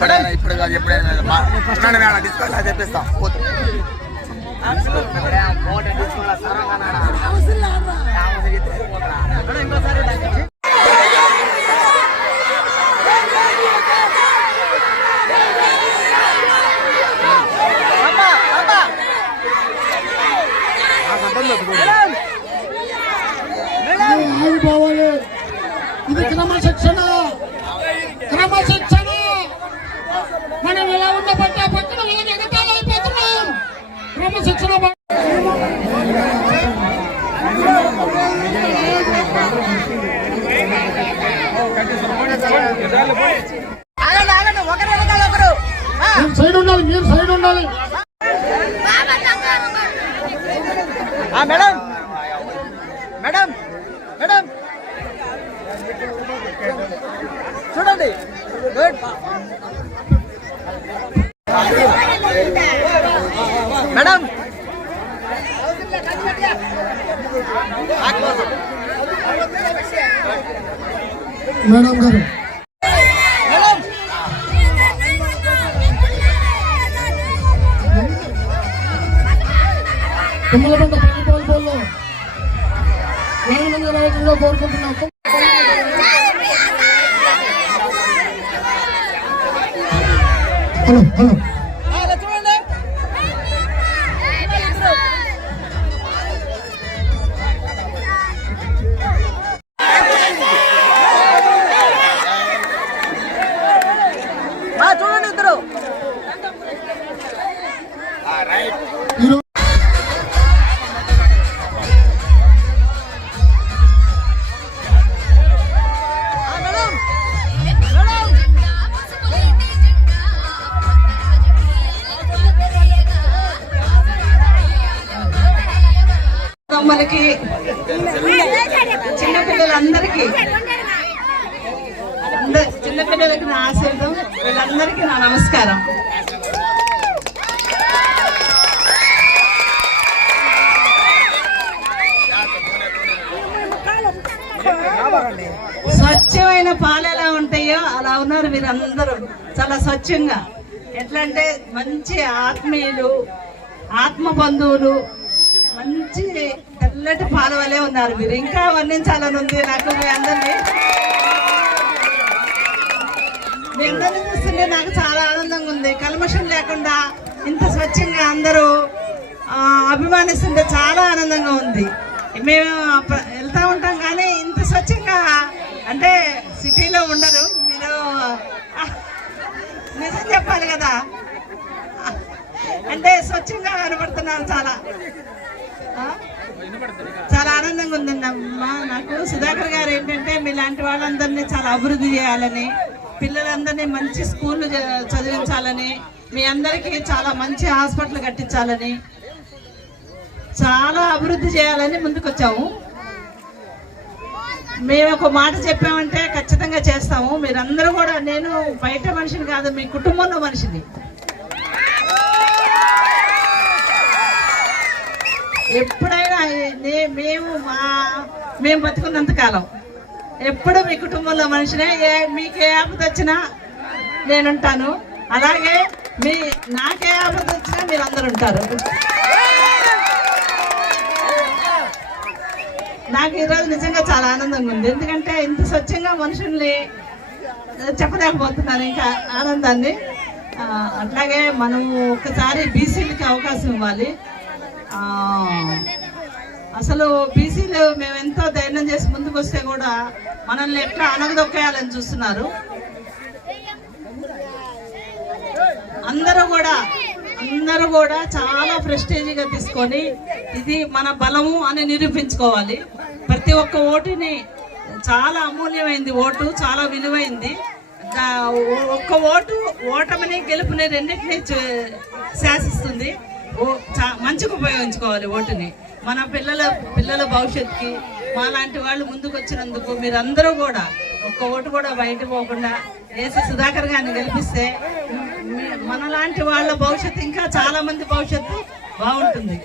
ఎప్పుడైనా ఇప్పుడు కాదు ఎప్పుడైనా డిస్కౌంట్ అది చెప్పిస్తాం. ఇంకోసారి ఆగిపోవాలి ఇది క్రమశిక్షణ క్రమశిక్షణ సైడ్ ఉండాలి మీరు సైడ్ ఉండాలి మేడం మేడం మేడం. చూడండి. గుడ్ మేడం మేడం గారు మేడం తుమ్మలబండ పల్లి పోల్లో లైన్ రావడంలో కోరుకుంటున్నాం హలో హలో మనకి చిన్నపిల్లలందరికీ చిన్నపిల్లలకి నా ఆశీర్వాదం వీళ్ళందరికీ నా నమస్కారం. స్వచ్ఛమైన పాలు ఎలా ఉంటాయో అలా ఉన్నారు మీరందరూ చాలా స్వచ్ఛంగా. ఎట్లా అంటే మంచి ఆత్మీయులు ఆత్మ బంధువులు మంచి తెల్లటి పాలవలే ఉన్నారు మీరు. ఇంకా వర్ణించాలని ఉంది నాకు మీ అందరినీ. మీ అందరినీ చూస్తుంటే నాకు చాలా ఆనందంగా ఉంది. కల్మషం లేకుండా ఇంత స్వచ్ఛంగా అందరూ అభిమానిస్తుంటే చాలా ఆనందంగా ఉంది. మేము వెళ్తూ ఉంటాం కానీ ఇంత స్వచ్ఛంగా అంటే సిటీలో ఉండరు. మీరు నిజం చెప్పాలి కదా. అంటే స్వచ్ఛంగా కనబడుతున్నాను చాలా. చాలా ఆనందంగా ఉందండమ్మా నాకు. సుధాకర్ గారు ఏంటంటే మీలాంటి వాళ్ళందరినీ చాలా అభివృద్ధి చేయాలని పిల్లలందరినీ మంచి స్కూల్ చదివించాలని మీ అందరికీ చాలా మంచి హాస్పిటల్ కట్టించాలని చాలా అభివృద్ధి చేయాలని ముందుకొచ్చాము. మేము ఒక మాట చెప్పామంటే ఖచ్చితంగా చేస్తాము. మీరందరూ కూడా నేను బయట మనిషిని కాదు మీ కుటుంబంలో మనిషిని. ఎప్పుడైనా మేము మా మేము బతుకున్నంతకాలం ఎప్పుడు మీ కుటుంబంలో మనిషినే ఏ మీకు ఏ ఆపద వచ్చినా నేనుంటాను. అలాగే మీ నాకే ఆపద వచ్చినా మీరు అందరు ఉంటారు. నాకు ఈరోజు నిజంగా చాలా ఆనందంగా ఉంది. ఎందుకంటే ఇంత స్వచ్ఛంగా మనుషుల్ని చెప్పలేకపోతున్నాను ఇంకా ఆనందాన్ని. అట్లాగే మనం ఒకసారి బీసీలకి అవకాశం ఇవ్వాలి. అసలు బీసీలు మేము ఎంతో ధైర్యం చేసి ముందుకు వస్తే కూడా మనల్ని ఎట్లా అనగదొక్కేయాలని చూస్తున్నారు. అందరూ కూడా అందరూ కూడా చాలా ప్రెస్టేజీగా తీసుకొని ఇది మన బలము అని నిరూపించుకోవాలి. ప్రతి ఒక్క ఓటుని చాలా అమూల్యమైంది ఓటు చాలా విలువైంది. ఒక్క ఓటు ఓటమిని గెలుపుని రెండింటిని చే- శాసిస్తుంది. మంచిగా ఉపయోగించుకోవాలి ఓటుని. మన పిల్లల పిల్లల భవిష్యత్తుకి మా లాంటి వాళ్ళు ముందుకు వచ్చినందుకు మీరందరూ కూడా ఒక్క ఓటు కూడా బయట పోకుండా ఏసీ సుధాకర్ గారిని గెలిపిస్తే మనలాంటి మన లాంటి వాళ్ళ భవిష్యత్తు ఇంకా చాలా మంది భవిష్యత్తు బాగుంటుంది.